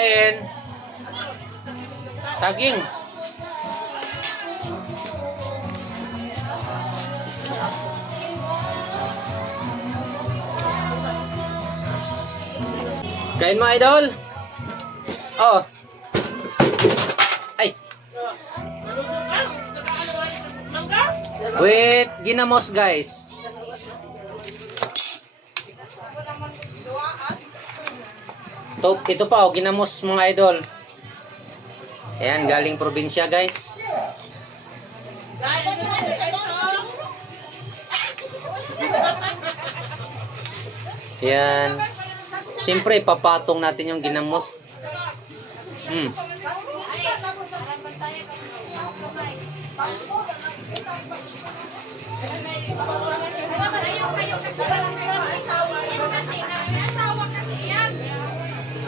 kain. Saging. Kain mo, idol. Oh. Ay. With ginamos, guys. Ito pa, oh, ginamos mga idol. Ayan, galing probinsya, guys. Ayan. Siyempre, papatong natin yung ginamos.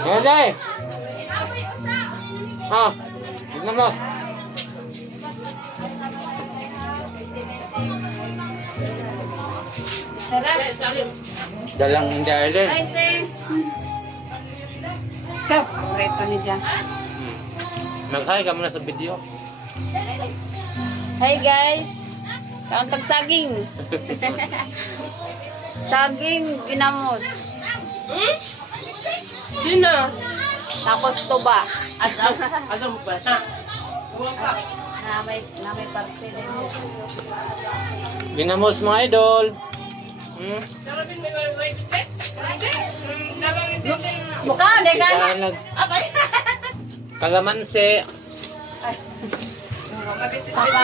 Ayan, day. Ginamos. Dalang hindi alin. Kap, reto ni dyan. Mag-hi ka muna sa video. Hey guys, kauntag saging. Saging ginamos. Sino? Tapos tuba. Adam ba sa? Na may parte din. Ginamos mga idol. Buka, degan. Kalamansi. Papa.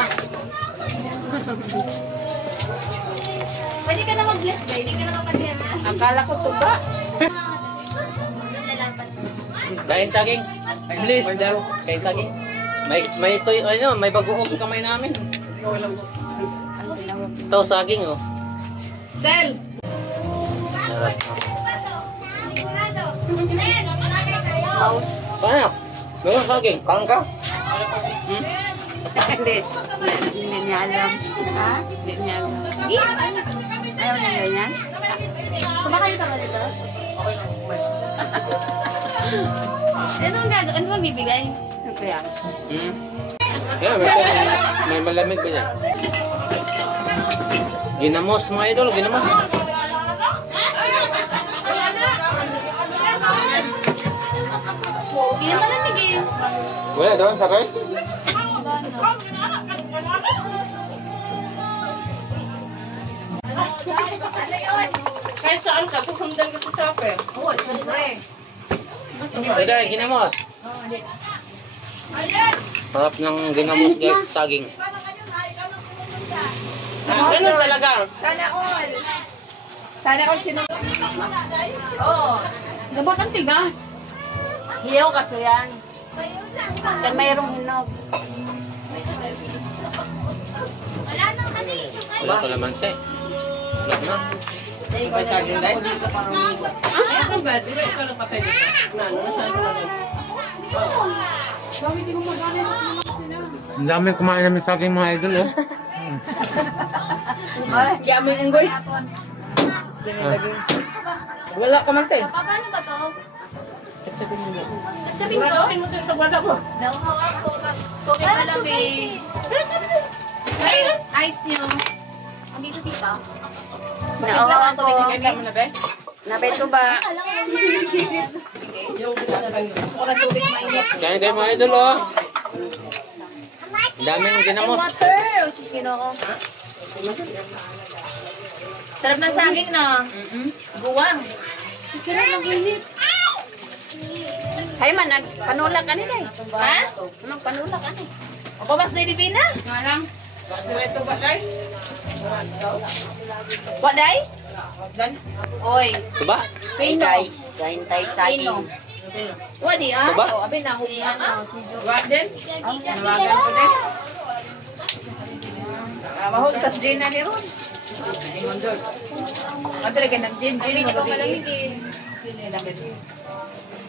Pwede ka na mag-bless, guys. Hindi ka na kapag-yan. Akala ko tuba. Kain saging. Please, daw. Kain saging. May bagoong kamay namin. Ito saging, oh. Sel! Sarap. Paano? Meron saging. Kain ka? Hindi niya alam. Ha? Hindi niya alam. Ayaw na ganyan? Kumakain ka ba dito? Anong gagawin? Ano ba bibigay? Kaya? May malamig ba yan? Ginamos mga idol, ginamos. Hindi malamig eh. Wala doon, sakay? Kahit saan ka, susundan ka sa chopper. Oo, siyempre. Ito, ginamos. Harap ng ginamos, guys, saging. Ganun talaga. Sana all. Sana all sinunod. Oo. Dapat ang tigas. Hiyaw kasi yan. Kan mayroong hinog. Wala nang kani. Wala kalamansi. Wala na. May saging dahil? Ano ba? Di ba ikaw lang patay dito? Nasaan ka lang? Bakit hindi ko magana? Ang dami kumain namin saging mga idol, oh. Kaya mo yung goy? Wala ka man tayo. Paano ba to? Sabihin ko? Burahin mo tayo sa wala mo. Nauhawa ko. Tubig malamig. Ice nyo. Ang dito dito. Nauhawa ko. Kaya mo na ba? Nabay ko ba? Yung kita na lang yun. Gusto ko na tubig mainit. Kain kayo mga idol, oh. Ang daming ginamos. Water! Sus, ginoo. Sarap na saging, no? Buwang. Kira lang init. Hay man, nagpanula ka nila eh. Ha? Nagpanula ka nila. Ako mas na Divina? Nga lang. Bakit ito ba day? What day? Dan? Oy. Diba? Pino. Kain tayo saging. Wadi ah? Diba? O, abi na humiyan ah. What din? Nawagan ko din. Mahog tas din na ni Ron. Ayun doon. Ano talaga nag-gin? Abi, di ba malamig eh.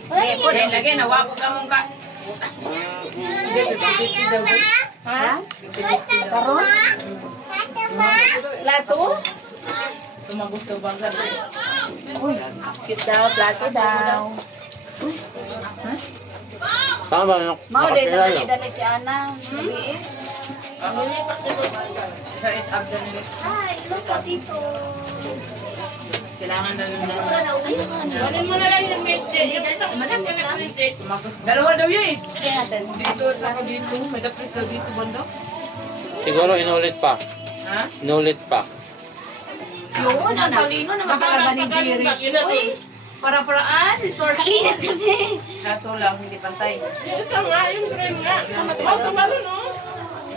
Lagi, nawako ka mong ka. Hindi, 50-50 daw. Ha? Karon? Plato? Tumagos daw bangga. Uy, cute daw, plato daw. Tama ba yung Mauli, nakakilala? dali si Ana. Sabihin. Siya is abdan nila. Ay, luto dito. Kailangan daw yung Kunin mo na lang yung medyo. Yung isang malaki na medyo. Dalawa daw yun. Tingnan natin. Dito, saka dito. May dapis daw dito, banda. Siguro inulit pa. Ha? Inulit pa. Yun, ang talino naman talaga ni Jerry. Uy, para-paraan, resort. Kainit kasi. Kaso lang, hindi pantay. Yung isa nga, yung green nga. Oh, tumalo, no?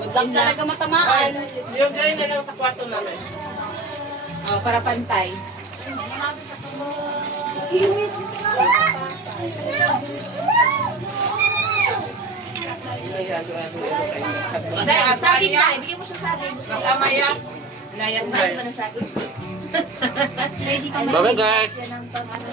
Lang talaga matamaan. Yung green na lang sa kwarto namin. Oh, para pantay. Dahil, saging na. Bigyan mo siya saging. Ang amaya, layas Ano ba girl. na saging? Bye-bye guys! Yan ang pang-ano.